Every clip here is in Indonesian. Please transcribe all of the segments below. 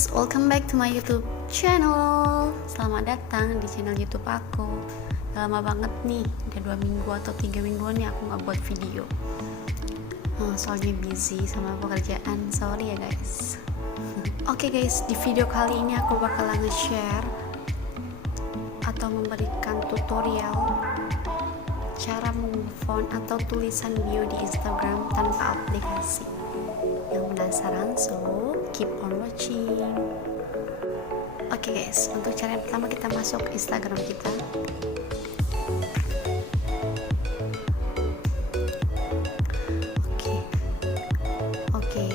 guys, welcome back to my YouTube channel. Selamat datang di channel YouTube aku. Lama banget nih, udah 2 minggu atau 3 mingguan nih aku nggak buat video. Soalnya busy sama pekerjaan, sorry ya guys. Oke guys, di video kali ini aku bakalan nge-share atau memberikan tutorial cara mengunggah font atau tulisan bio di Instagram tanpa aplikasi. Yang penasaran, so keep on watching. Oke guys, untuk cara yang pertama kita masuk ke Instagram kita. Oke.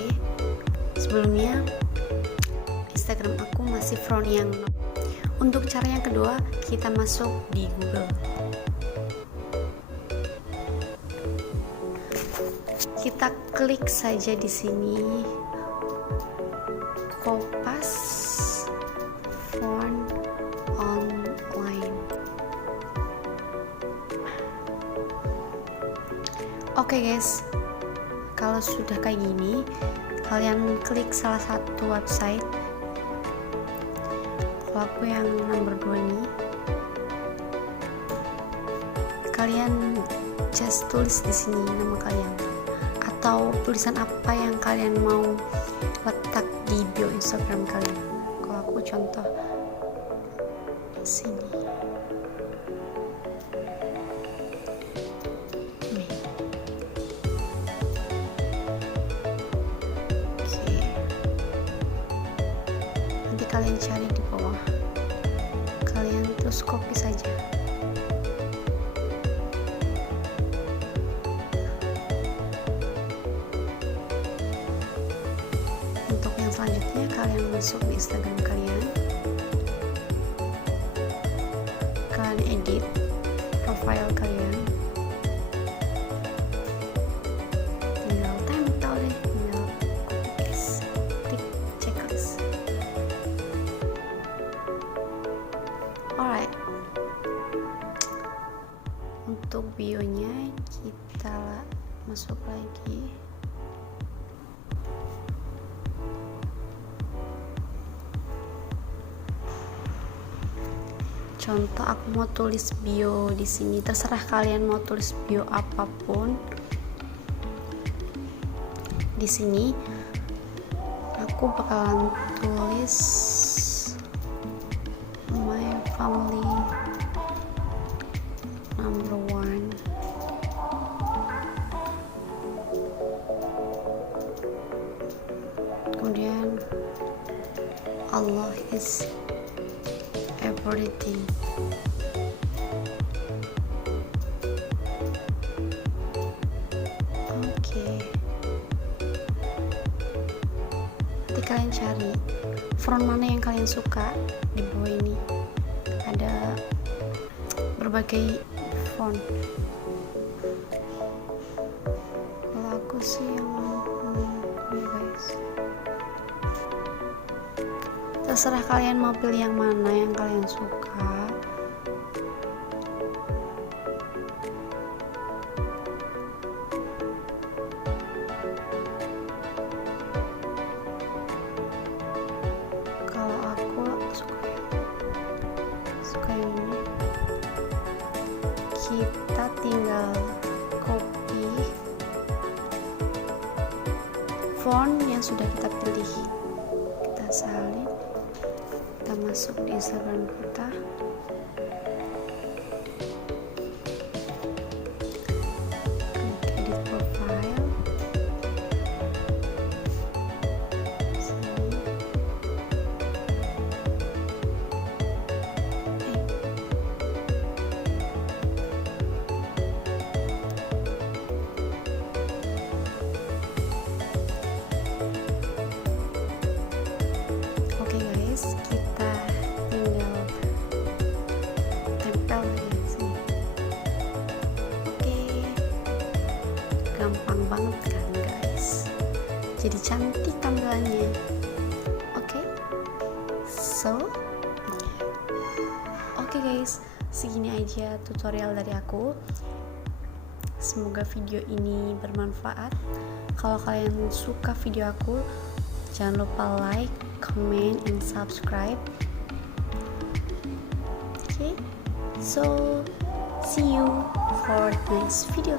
Sebelumnya Instagram aku masih front yang. Untuk cara yang kedua, kita masuk di Google. Kita klik saja di sini Kompas font online. Oke guys, kalau sudah kayak gini, kalian klik salah satu website. Kalau aku yang nomor 2 nih, kalian just tulis di sini nama kalian atau tulisan apa yang kalian mau letak di bio Instagram kalian. Kalau aku contoh sini. Nih. Oke. Nanti kalian cari di bawah. Kalian terus copy saja. Selanjutnya kalian masuk di Instagram kalian, edit profile kalian, tinggal tempel deh, tinggal klik checklist. Alright, untuk bionya kita masuk lagi. Contoh aku mau tulis bio di sini, terserah kalian mau tulis bio apapun. Di sini aku bakalan tulis my family number 1. Kemudian Allah is everything. Oke. Nanti kalian cari font mana yang kalian suka. Di bawah ini ada berbagai font. Kalau aku sih yang ya guys, terserah kalian mau pilih yang mana yang kalian suka. Kalau aku suka yang ini. Kita tinggal copy font yang sudah kita pilih, kita salin. Kita masuk di Instagram kita. Klik edit profile. Sini. Oke guys, kita tinggal tempel di sini. Oke, gampang banget kan guys, jadi cantik tampilannya. Oke, oke guys, segini aja tutorial dari aku. Semoga video ini bermanfaat. Kalau kalian suka video aku, Jangan lupa like, comment, and subscribe. Okay, so see you for the next video.